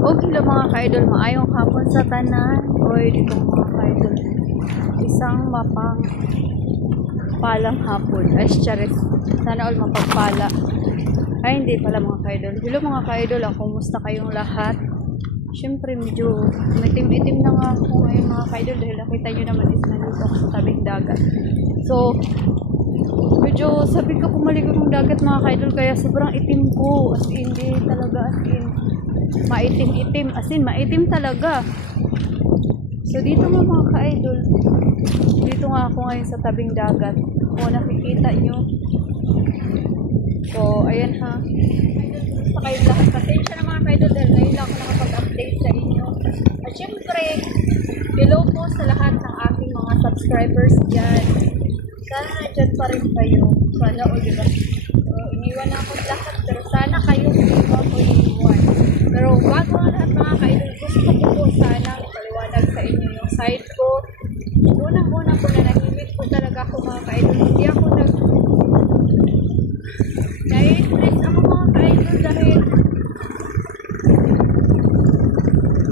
Okay lang mga ka-idol, maayong hapon sa tanan. Oy, dito mga ka-idol. Isang mapang palang hapon. Ay, charis. Sana all mapagpala. Ay, hindi pala mga ka-idol. Hello mga ka-idol, kumusta kayong lahat? Siyempre, medyo itim-itim na nga ako ngayon mga ka-idol dahil nakita nyo naman is nandito ako sa tabing dagat. So, medyo sabi ko pumaligo ng dagat mga ka-idol kaya sobrang itim ko. As in, hindi talaga as in. Maitim-itim, as in, maitim talaga. So, dito nga mga ka-idol, dito nga ako ngayon sa tabing dagat. Kung nakikita nyo. So, ayan ha. Sa kayong lahat. Pasensya na mga ka-idol dahil ngayon lang ako nakapag-update sa inyo. At syempre, hello po sa lahat ng aking mga subscribers dyan. Sana nandyan pa rin kayo. Sana o diba? So, iniwan na ako lahat pero sana kayo hindi mo ako iniwan. Pero bago ang lahat mga ka-idol, gusto ko po sana paliwanag sa inyo yung side ko. Unang-unang po na nahimik po talaga ako mga ka-idol. Hindi ako na-stress ako mga ka-idol dahil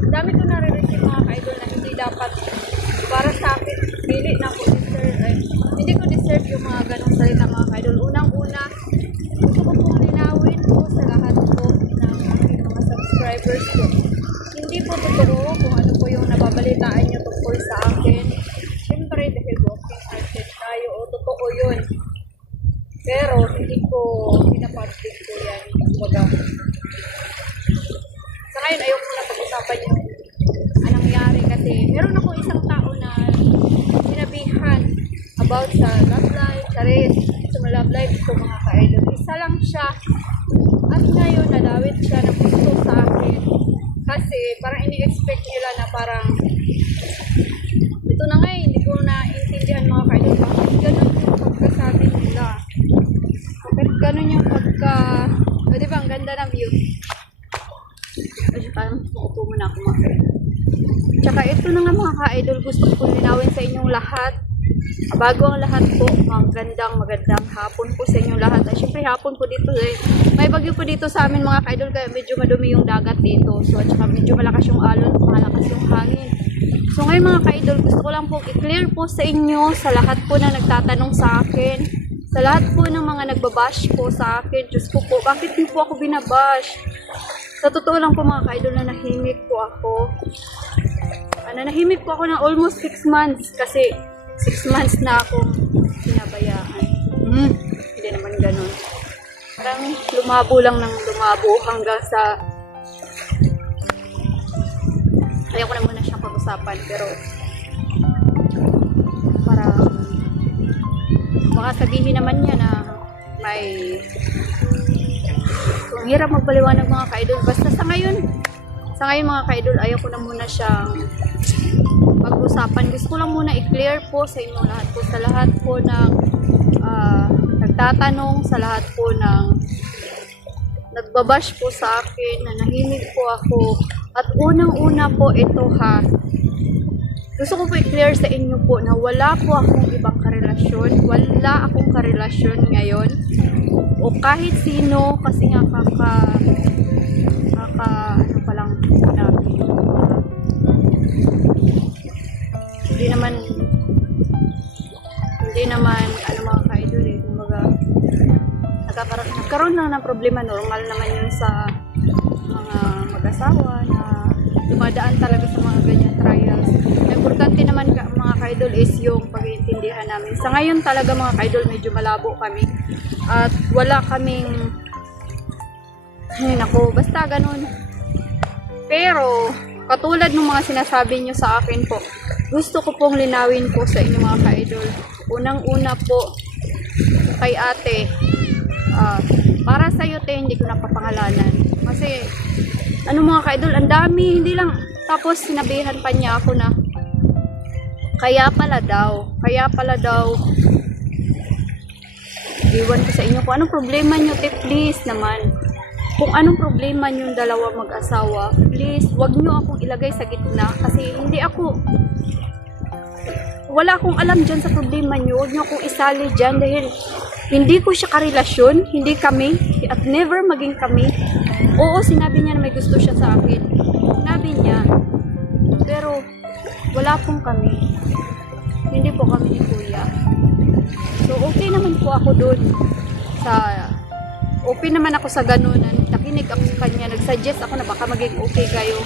dami ko nare-receive mga ka-idol na hindi dapat para sa akin. Pili na ko deserve. Hindi ko deserve yung mga ganong salita mga ka-idol. Unang-una, gusto ko pong linawin po sa lahat po ng aking mga subscribers ko. Hindi po totoo kung ano po yung nababalitaan nyo tungkol sa akin. Siyempre, dahil walking hearted tayo, o totoo yun. Pero, hindi ko pinapublic ko yan. Kumbaga, sa ngayon, ayoko na pag-usapan yung anong nangyari kasi meron ako isang tao na sinabihan about sa love life, charis, sa love life ko mga ka-idol. Isa lang siya at ngayon nadawit siya ng gusto sa akin kasi parang ini-expect nila na parang ito na nga hindi ko na intindihan mga ka-idol bakit ganun yung pagkasabi nila, bakit ganun yung pagka diba ang ganda ng view kasi parang upo muna ako mga ka-idol. Tsaka ito na nga mga ka-idol, gusto ko linawin sa inyong lahat. Bago ang lahat po, magandang hapon po sa inyong lahat. At syempre hapon po dito may bagyo po dito sa amin mga ka-idol kaya medyo madumi yung dagat dito. So at saka medyo malakas yung alon, malakas yung hangin. So ngayon mga ka-idol, gusto ko lang po i-clear po sa inyo sa lahat po na nagtatanong sa akin. Sa lahat po ng mga nagbabash po sa akin. Diyos ko po, bakit niyo po ako binabash? Sa totoo lang po mga ka-idol na nahimik po ako. Nahimik po ako ng almost 6 months kasi 6 months na akong pinabayaan. Hindi naman ganun. Parang lumabo lang ng lumabo hanggang sa ayoko na muna siyang pag-usapan pero parang baka sabihin naman niya na may ang hirap magpaliwanag mga ka-idol. Basta sa ngayon mga ka-idol, ayaw ko na muna siyang pag-usapan. Gusto ko lang muna i-clear po sa inyo lahat po. Sa lahat po ng nagtatanong, sa lahat po ng nagbabash po sa akin, na nahimik po ako. At unang-una po ito ha, gusto ko po i-clear sa inyo po na wala po akong ibang karelasyon. Wala akong karelasyon ngayon. O kahit sino, kasi nga ano pa lang namin. Hindi naman ano mga ka-idol kumbaga nagkaroon lang ng problema, normal naman yun sa mga mag-asawa na dumadaan talaga sa mga ganyan trials. Importante naman mga ka-idol is yung pag-iintindihan namin. Sa ngayon talaga mga ka-idol medyo malabo kami at wala kaming basta ganun. Pero katulad ng mga sinasabi nyo sa akin po, gusto ko pong linawin po sa inyo mga ka-idol. Unang-una po kay ate, para sa iyo te, hindi ko napapangalanan. Kasi, ano mga ka-idol, ang dami, hindi lang. Tapos sinabihan pa niya ako na, kaya pala daw, iwan ko sa inyo kung anong problema nyo te, please naman. Kung anong problema nyo yung dalawa mag-asawa, please, wag nyo akong ilagay sa gitna kasi wala akong alam dyan sa problema nyo. Wag nyo akong isali dyan dahil hindi ko siya karelasyon, hindi kami, at never maging kami. Oo, sinabi niya na may gusto siya sa akin. wala pong kami. Hindi po kami ni Kuya. So, okay naman po ako dun. Okay naman ako sa ganun. Nakinig ako sa kanya. Nag-suggest ako na baka maging okay kayo.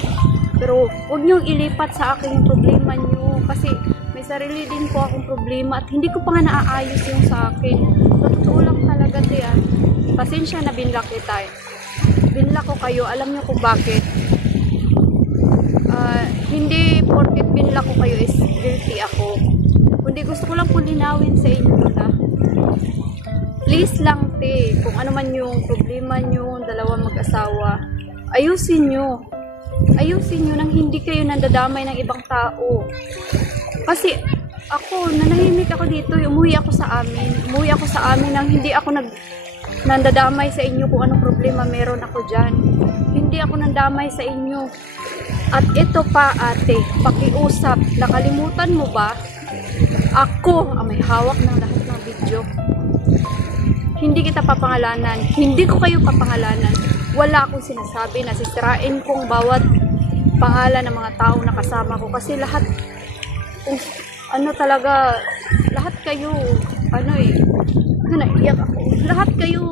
Pero, huwag niyong ilipat sa akin yung problema niyo. Kasi, may sarili din po akong problema. At hindi ko pa nga naaayos yung sa akin. So, totoo lang talaga tiyan. Pasensya na binlock kita. Binlock ko kayo. Alam niyo kung bakit. Hindi porket binlock ko kayo is guilty ako. Kundi gusto ko lang po linawin sa inyo na please lang te, kung ano man yung problema nyo, dalawang mag-asawa, ayusin nyo nang hindi kayo nandadamay ng ibang tao. Kasi ako, nanahimik ako dito, umuwi ako sa amin nang hindi ako nandadamay sa inyo kung anong problema meron ako dyan. Hindi ako nandamay sa inyo. At ito pa ate, pakiusap, nakalimutan mo ba? Ako ang may hawak ng lahat ng video. Hindi kita papangalanan. Hindi ko kayo papangalanan. Wala akong sinasabi na sisirain kong bawat pangalan ng mga taong nakasama ko. Kasi lahat, lahat kayo, naiyak ako. Lahat kayo,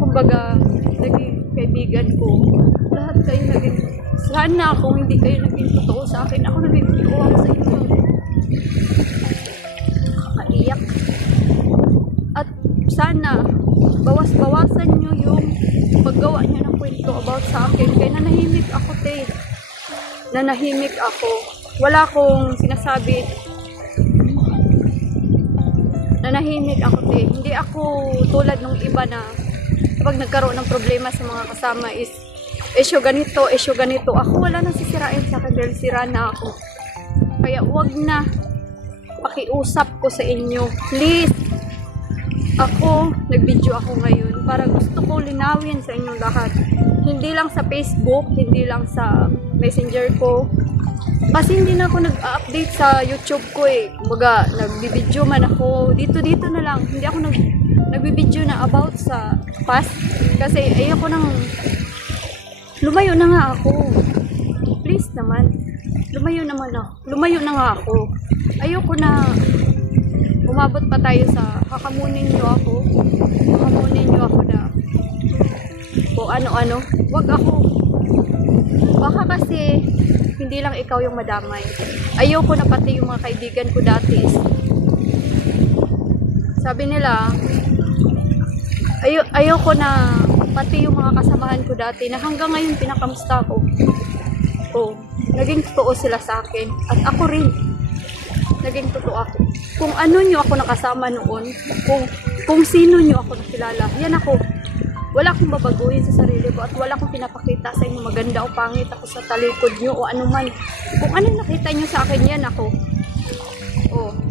kumbaga, naging kaibigan ko. Lahat kayo naging, sana kung hindi kayo naging totoo sa akin, ako naging totoo sa inyo. Kakaiyak. At sana, bawas-bawasan nyo yung paggawa nyo ng kwento about sa akin. Kaya nanahimik ako, te. Nanahimik ako. Wala akong sinasabi. Nanahimik ako, te. Hindi ako tulad ng iba na kapag nagkaroon ng problema sa mga kasama is issue ganito. Ako wala nang sisirain sa akin dahil sira na ako. Kaya wag na. Pakiusap ko sa inyo. Please. Ako, nag-video ako ngayon para gusto ko linawin sa inyong lahat. Hindi lang sa Facebook, hindi lang sa Messenger ko. Kasi hindi na ako nag-update sa YouTube ko eh. Kumbaga, nag-video man ako. Dito na lang. Hindi ako nag-video na about sa past. Kasi ayoko nang lumayo na nga ako. Please naman. Lumayo na nga ako. Ayoko na umabot pa tayo sa hakamunin nyo ako na o ano-ano. Wag ako. Baka kasi hindi lang ikaw yung madamay. Ayoko na pati yung mga kaibigan ko dati. Sabi nila, ayoko na pati yung mga kasamahan ko dati na hanggang ngayon pinakamusta ko. Naging totoo sila sa akin. At ako rin. Naging totoo ako. Kung ano nyo ako nakasama noon, kung sino nyo ako nakilala, yan ako. Wala akong babaguhin sa sarili ko at wala akong pinapakita sa inyo maganda o pangit ako sa talikod nyo o anuman. Kung ano nakita nyo sa akin, yan ako.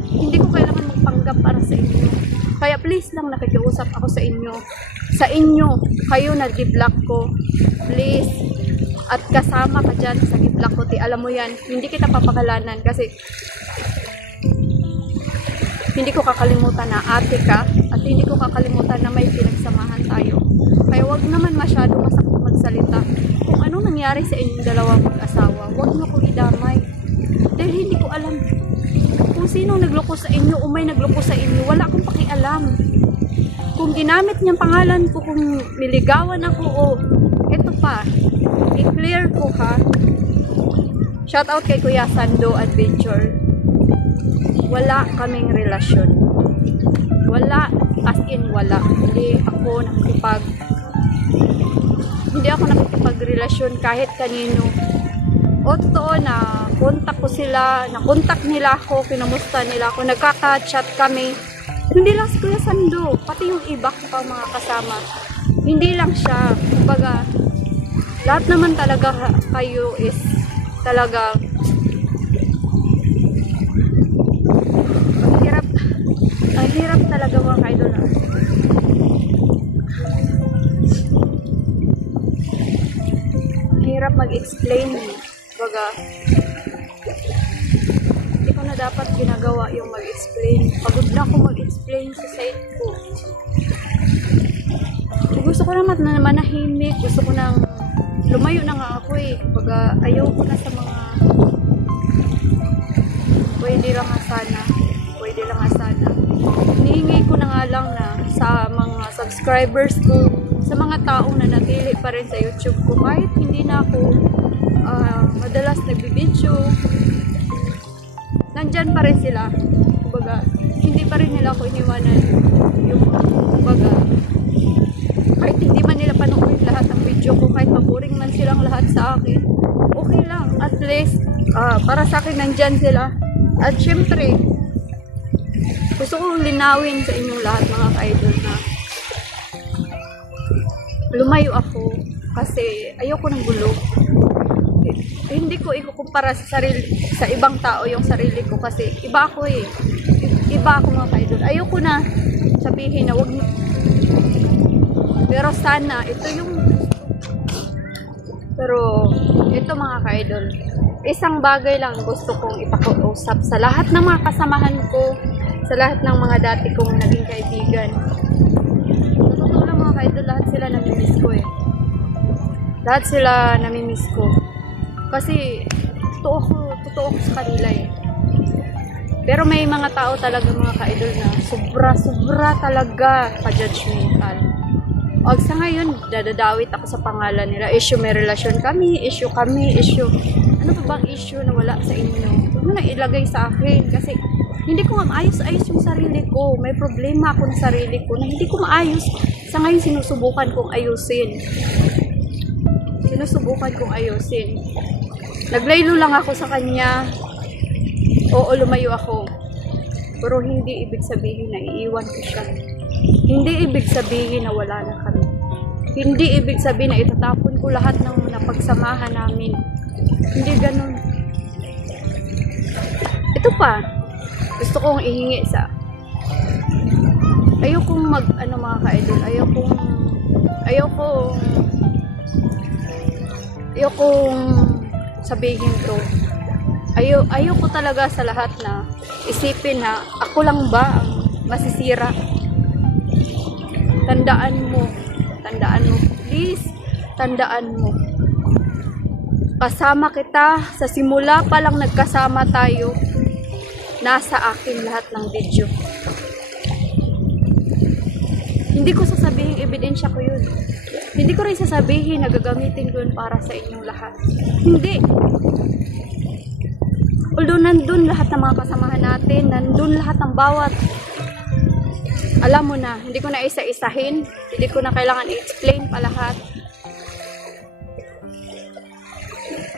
Hindi ko kailangan magpanggap para sa inyo. Kaya please lang nakikiusap ako sa inyo. Sa inyo, kayo na di-block ko. Please. At kasama ka dyan sa di-block ko. Alam mo yan, hindi kita papakalanan kasi hindi ko kakalimutan na ate ka at hindi ko kakalimutan na may pinagsamahan tayo. Kaya wag naman masyado masakit magsalita. Kung anong nangyari sa inyong dalawang mag-asawa, wag nyo ko idamay. Dahil hindi ko alam kung sino nagloko sa inyo o may nagloko sa inyo. Wala akong pakialam. Kung ginamit niyang pangalan ko, kung niligawan ako o eto pa, i-clear ko ha. Shout out kay Kuya Sando Adventure. Wala kaming relasyon. Wala, as in wala. Hindi ako nakikipagrelasyon kahit kanino. Totoo na contact ko sila, na-contact nila ako, kinamusta nila ako, nagkaka-chat kami. Hindi lang si Kuya Sando, pati yung iba ko pa mga kasama. Hindi lang siya. Kumbaga, lahat naman talaga kayo is talaga ang hirap talaga mga kaidol na. Ang hirap mag-explain. Baga, hindi ko na dapat ginagawa yung mag-explain. Pagod na ako mag-explain sa side ko. Gusto ko naman na manahimik. Gusto ko nang lumayo na nga ako eh. Baga, ayaw ko na sa mga pwede lang nga sana. Pwede lang nga sana. Hinihingi ko na nga lang na sa mga subscribers ko, sa mga taong nanatili pa rin sa YouTube ko, kahit hindi na ako madalas nagbibideo, nandyan pa rin sila. Kumbaga, hindi pa rin nila ako iniwanan. Yung, kumbaga, kahit hindi man nila panoorin lahat ng video ko, kahit maburing man silang lahat sa akin, okay lang. At least, para sa akin, nandyan sila. At syempre, gusto kong linawin sa inyong lahat mga ka-idol na lumayo ako kasi ayoko ng gulo. Hindi ko ikukumpara sa sarili, sa ibang tao yung sarili ko kasi iba ako eh. Iba ako mga ka-idol. Ayoko na sabihin na wag, pero sana ito yung, pero ito mga ka-idol, isang bagay lang gusto kong ipakiusap sa lahat ng mga kasamahan ko, sa lahat ng mga dati kong naging kaibigan. Totoo lang mga ka-idol, lahat sila namimiss ko eh. Lahat sila namimiss ko. Kasi totoo ako sa kanila eh. Pero may mga tao talaga mga ka-idol na sobra talaga pa-judgmental. Wag sa ngayon, dadadawit ako sa pangalan nila. Issue may relasyon kami, issue. Ano pa bang issue na wala sa inyo? Huwag mo na ilagay sa akin kasi hindi ko nga maayos-ayos yung sarili ko. May problema ako sa sarili ko na hindi ko maayos. Sa ngayon, sinusubukan kong ayusin. Naglaylo lang ako sa kanya. Oo, lumayo ako. Pero hindi ibig sabihin na iiwan ko siya. Hindi ibig sabihin na wala na kami. Hindi ibig sabihin na itatapon ko lahat ng napagsamahan namin. Hindi ganun. Ito pa. Gusto kong ihingi sa ayokong mga ka-idol, ayokong sabihin to. Ayoko talaga sa lahat na isipin na ako lang ba ang masisira. Tandaan mo, please, tandaan mo. Kasama kita, sa simula pa lang nagkasama tayo. Nasa akin lahat ng video. Hindi ko sasabihin ebidensya ko yun. Hindi ko rin sasabihin na gagamitin ko yun para sa inyong lahat. Hindi. Although nandun lahat ng mga kasamahan natin, nandun lahat ng bawat, alam mo na, hindi ko na isa-isahin, hindi ko na kailangan i-explain pa lahat.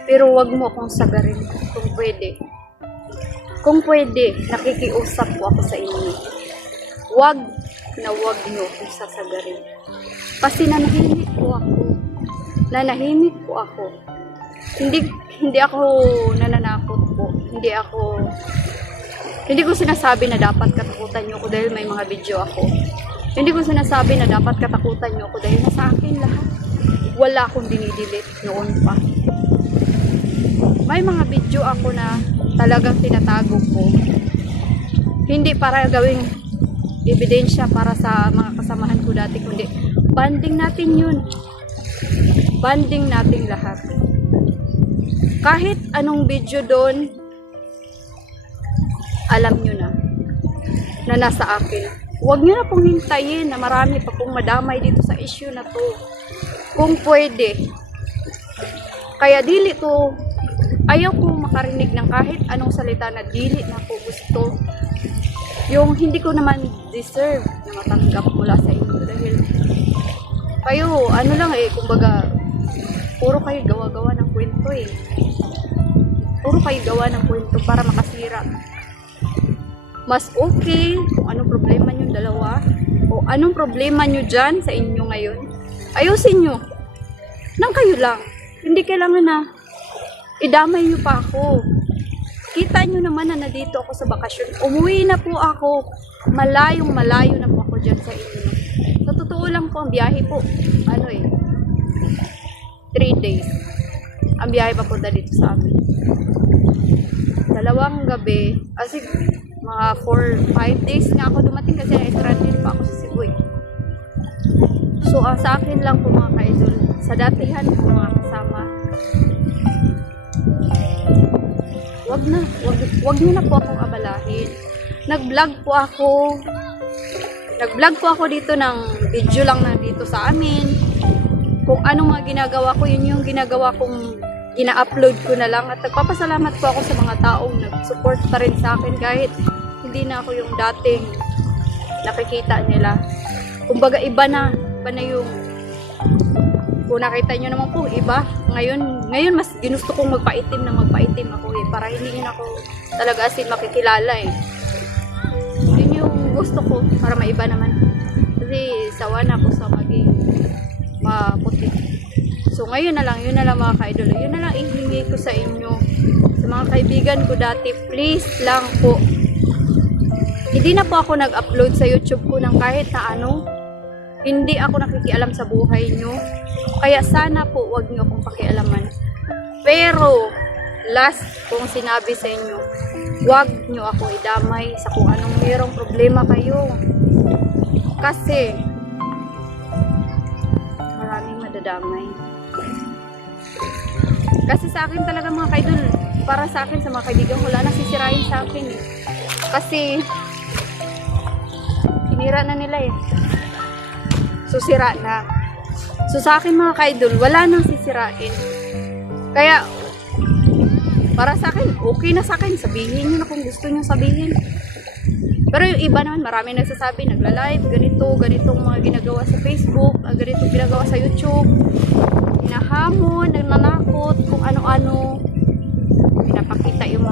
Pero wag mo akong sagarin kung pwede. Kung pwede, nakikiusap po ako sa inyo. Wag nyo akong sasagarin. Kasi nanahimik po ako. Hindi ako nananakot po. Hindi ko sinasabi na dapat katakutan nyo ako dahil may mga video ako. Hindi ko sinasabi na dapat katakutan nyo ako dahil nasa akin lahat. Wala akong dinidelete noon pa. May mga video ako na talagang tinatago ko. Hindi para gawing ebidensya para sa mga kasamahan ko dati, kundi banding natin yun. Banding natin lahat. Kahit anong video doon, alam nyo na nasa akin. Huwag nyo na pong hintayin na marami pa pong madamay dito sa issue na to. Kung pwede. Kaya dili to, ayaw kong makarinig ng kahit anong salita na dili na ko gusto. Yung hindi ko naman deserve na matanggap mula sa inyo dahil kayo, kumbaga, puro kayo gawa-gawa ng kwento eh. Puro kayo gawa ng kwento para makasira. Mas okay kung anong problema nyo dalawa o anong problema nyo dyan sa inyo ngayon, ayusin nyo. Nang kayo lang. Hindi kailangan na idamay nyo pa ako. Kita nyo naman na nandito ako sa bakasyon. Umuwi na po ako. Malayo na po ako dyan sa inyo. Sa totoo lang po, ang biyahe po, 3 days. Ang biyahe papunta dito sa amin. 2 gabi, kasi mga 4-5 days na ako dumating kasi na-stranded pa ako sa Cebu. So, sa akin lang po mga ka-idol, sa datihan po mga kasama, wag niyo na po akong abalahin. Nag-vlog po ako dito ng video lang na dito sa amin. Kung anong mga ginagawa ko, yun yung ginagawa kong ina-upload ko na lang. At nagpapasalamat po ako sa mga taong nag-support pa rin sa akin kahit hindi na ako yung dating nakikita nila. Kumbaga iba na yung kung nakita nyo naman po, iba. Ngayon mas ginusto kong magpaitim ako para hindi nyo ako talaga asin makikilala Yun yung gusto ko para maiba naman. Kasi sawa na ako sa maging maputi. So ngayon na lang, yun na lang mga ka-idol. Yun na lang ihingi ko sa inyo. Sa mga kaibigan ko dati, please lang po. Hindi na po ako nag-upload sa YouTube ko ng kahit na ano. Hindi ako nakikialam sa buhay nyo. Kaya sana po wag nyo akong pakialaman. Pero, last kong sinabi sa inyo, wag nyo ako idamay sa kung anong mayroong problema kayo. Kasi, maraming madadamay. Kasi sa akin talaga mga kaidol, para sa akin, sa mga kaibigan, wala na sisirain sa akin Kasi, sinira na nila So, sira na. So, sa akin mga kaidol, wala nang sisirain. Kaya, para sa akin, okay na sa akin. Sabihin nyo na kung gusto nyo sabihin. Pero yung iba naman, marami nagsasabi, nagla-live, ganitong mga ginagawa sa Facebook, ganitong ginagawa sa YouTube. Hinahamon, nagnanakot, kung ano-ano. Pinapakita yung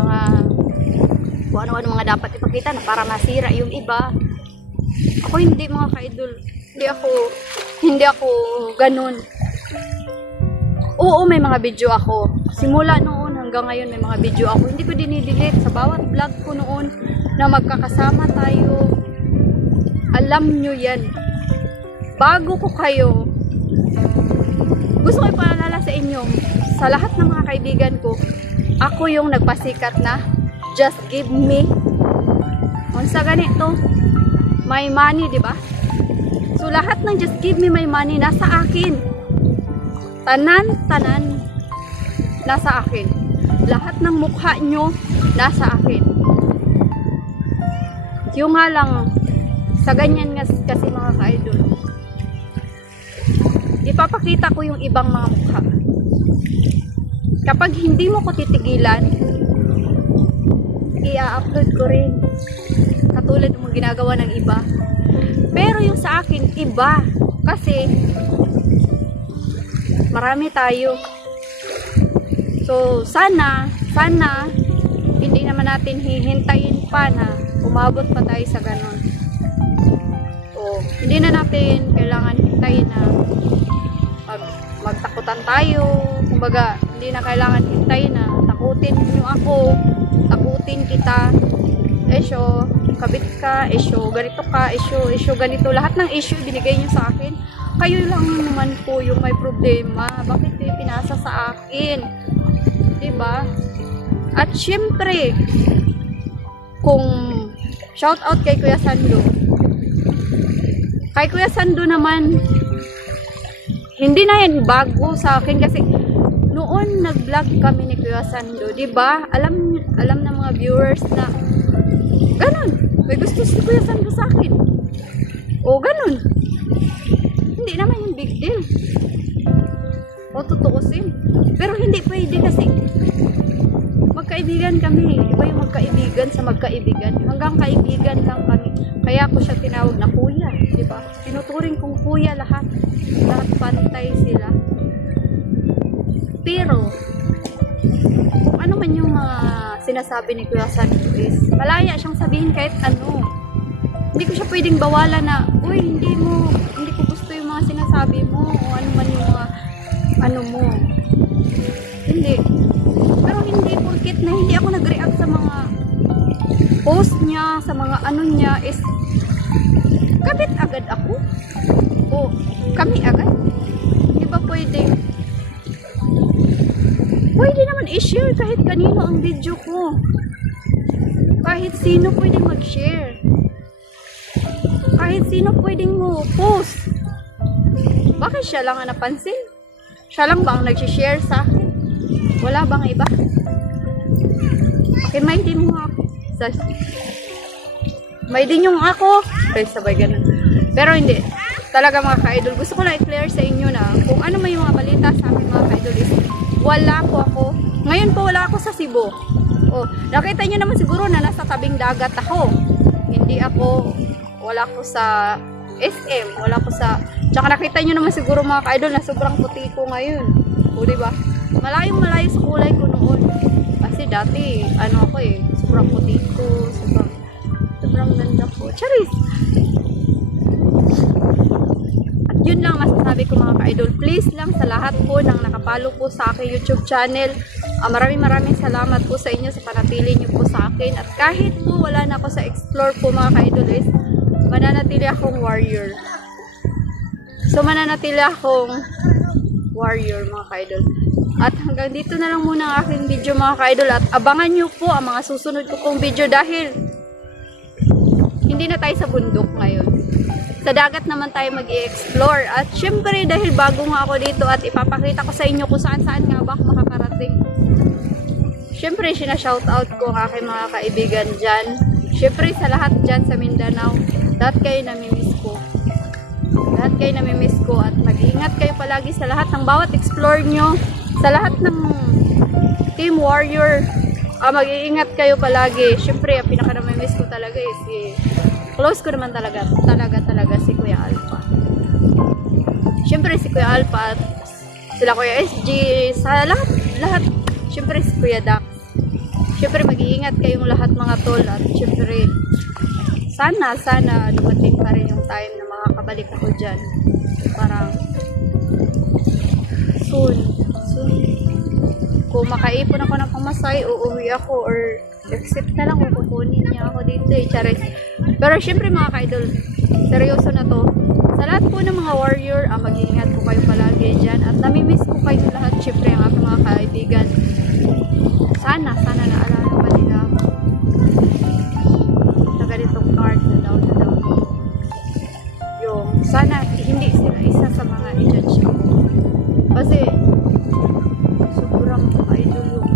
kung ano-ano mga dapat ipakita na para masira yung iba. Ako hindi mga kaidol. Hindi ako ganun. Oo, may mga video ako. Simula noon hanggang ngayon may mga video ako. Hindi ko dinidelete sa bawat vlog ko noon na magkakasama tayo. Alam nyo yan. Bago ko kayo, gusto ko ipaalala sa inyo, sa lahat ng mga kaibigan ko, ako yung nagpasikat na just give me. Unsa ganito? My money, di ba? So, lahat ng just give me my money nasa akin. Tanan, nasa akin. Lahat ng mukha nyo, nasa akin. Yung nga lang, sa ganyan kasi mga ka-idol, ipapakita ko yung ibang mga mukha. Kapag hindi mo ko titigilan, i-upload ko rin. Katulad ng mga ginagawa ng iba. Pero yung sa akin, iba. Kasi, marami tayo. So, sana, hindi naman natin hihintayin pa na umabot pa tayo sa ganon. So, hindi na natin kailangan hintayin na magtakutan tayo. Kumbaga, hindi na kailangan hintayin na takutin nyo ako, takutin kita. Kabit ka, ganito ka, ganito. Lahat ng issue binigay nyo sa akin. Kayo lang naman po yung may problema. Bakit kayo pinasa sa akin? Diba? At syempre, kung shout out kay Kuya Sando. Kay Kuya Sando naman, hindi na yan bago sa akin kasi noon nag-vlog kami ni Kuya Sando, diba? Alam ng mga viewers na ganon. May gusto si Kuya Sando sa akin. O, ganon. Hindi naman yung big deal. O, tutuusin. Pero hindi pwede kasi magkaibigan kami. Iba yung magkaibigan sa magkaibigan. Hanggang kaibigan lang kami. Kaya ako siya tinawag na kuya. Diba? Tinuturing kong kuya lahat. Lahat pantay sila. Pero, kung ano man yung mga sinasabi ni Kuya Sando is malaya siyang sabihin kahit ano. Hindi ko siya pwedeng bawalan na, uy, hindi ko gusto yung mga sinasabi mo o ano man yung mga ano mo. Hindi. Pero hindi porket na hindi ako nag-react sa mga post niya, sa mga ano niya is kabit agad ako. O kami agad. Hindi ba pwedeng pwede naman i-share kahit kanino ang video ko. Kahit sino pwedeng mag-share. Kahit sino pwedeng mo post. Bakit siya lang ang napansin? Siya lang ba ang nag-share sa akin? Wala bang iba? Okay, may din mo ako. May din yung ako. Okay, sabay ganun. Pero hindi. Talaga mga ka-idol, gusto ko lang i-clear sa inyo na kung ano may mga balita sa akin mga ka-idol is wala po ako. Ngayon po wala ako sa Cebu. Oh, nakita nyo naman siguro na nasa tabing dagat ako. Hindi ako, wala ko sa SM, wala ko sa, tsaka nakita nyo naman siguro mga ka-idol na sobrang puti ko ngayon. O diba? Malayong malayo sa kulay ko noon. Kasi dati, ano ako eh, sobrang puti ko, sobrang ganda ko. Charis! Yun lang masasabi ko mga ka-idol. Please lang sa lahat po ng nakapalo po sa aking YouTube channel. Maraming salamat po sa inyo sa panatili nyo po sa akin. At kahit po wala na ako sa explore po mga ka-idol is mananatili akong warrior. So mananatili akong warrior mga ka-idol. At hanggang dito na lang muna ang aking video mga ka-idol. At abangan nyo po ang mga susunod ko pong video dahil hindi na tayo sa bundok ngayon. Sa dagat naman tayo mag-i-explore. At syempre, dahil bago nga ako dito at ipapakita ko sa inyo kung saan-saan nga ba ako makakarating. Syempre, sinashoutout ko ang aking mga kaibigan dyan. Syempre, sa lahat dyan sa Mindanao, lahat kayo namimiss ko. Lahat kayo namimiss ko at mag-iingat kayo palagi sa lahat ng bawat explore nyo. Sa lahat ng Team Warrior, mag-iingat kayo palagi. Syempre, ang pinaka-namimiss ko talaga is close ko naman talaga si Kuya Alpha. Siyempre si Kuya Alpha at sila Kuya SG, sa lahat. Siyempre si Kuya Dax. Siyempre mag-iingat kayong lahat mga tol at siyempre sana dumating pa rin yung time na makakabalik ako dyan. Parang soon. Kung makaipon ako ng pamasahe, uuwi ako or accept na lang kung kukunin niya ako dito Charis. Pero syempre mga ka-idol, seryoso na to. Sa lahat po ng mga warrior, mag-iingat po kayo palagi dyan. At namimiss ko kayo lahat, syempre ang aking mga kaibigan. Sana naalala pa nila ako. Sa ganitong part na daw. Yung, sana hindi sila isa sa mga i-judge ko. Kasi, sobrang idol yung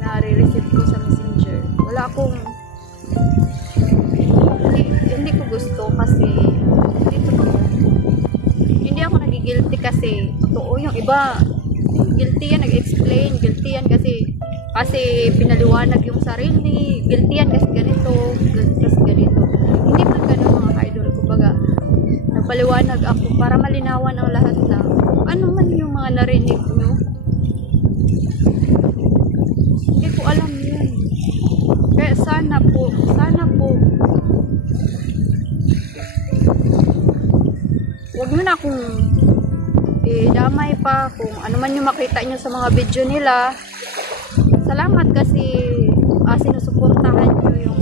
nare-receive ko sa messenger. Wala akong hindi ko gusto kasi hindi ako nagigilty kasi totoo yung iba guilty yan nag-explain, guilty yan kasi pinaliwanag yung sarili, guilty yan kasi ganito, hindi man ganun mga ka-idol. Kumbaga nagpaliwanag ako para malinawan ang lahat na kung ano man yung mga narinig nyo. Hindi ko alam yun. Kaya sana po huwag mo na akong damay pa kung ano man yung makita nyo sa mga video nila. Salamat kasi sinusuportahan nyo yung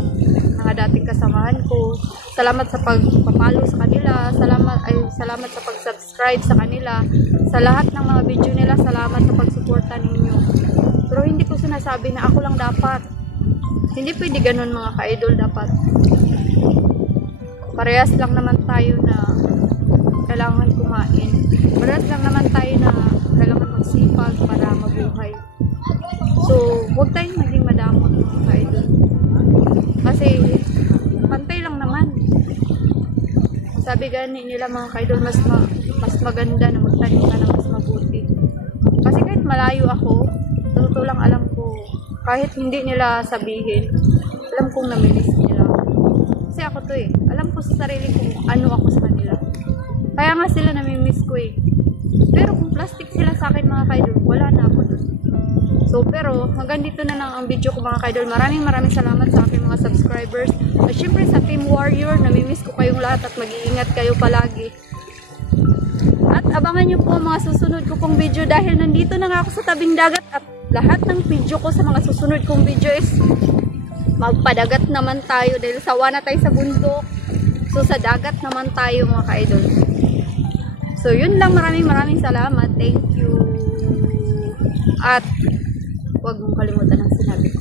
mga dating kasamahan ko. Salamat sa pagpapalo sa kanila. Salamat sa pag-subscribe sa kanila. Sa lahat ng mga video nila, salamat sa pagsuporta ninyo. Pero hindi ko sinasabi na ako lang dapat. Hindi pwede ganun mga ka-idol. Dapat parehas lang naman tayo na kailangan kumain. Parehas lang naman tayo na kailangan magsipag para mabuhay. So, huwag tayong maging madamot mga ka-idol. Kasi, pantay lang naman. Sabi gani nila mga ka-idol, mas maganda na magtanim ka na mas mabuti. Kasi kahit malayo ako, totoo lang alam ko, kahit hindi nila sabihin, alam kong namimiss nila. Kasi ako to alam ko sa sarili kong ano ako sa kanila. Kaya nga sila namimiss ko Pero kung plastic sila sa akin mga ka-idol, wala na ako dun. So, pero hanggang dito na lang ang video ko mga ka-idol. Maraming salamat sa aking mga subscribers. At syempre sa Team Warrior, namimiss ko kayong lahat at mag-iingat kayo palagi. At abangan nyo po ang mga susunod ko pong video dahil nandito na nga ako sa tabing dagat at lahat ng video ko sa mga susunod kong video is magpadagat naman tayo dahil sawa na tayo sa bundok. So, sa dagat naman tayo mga ka-idol. So, yun lang. Maraming salamat. Thank you. At huwag mong kalimutan ang sinabi ko.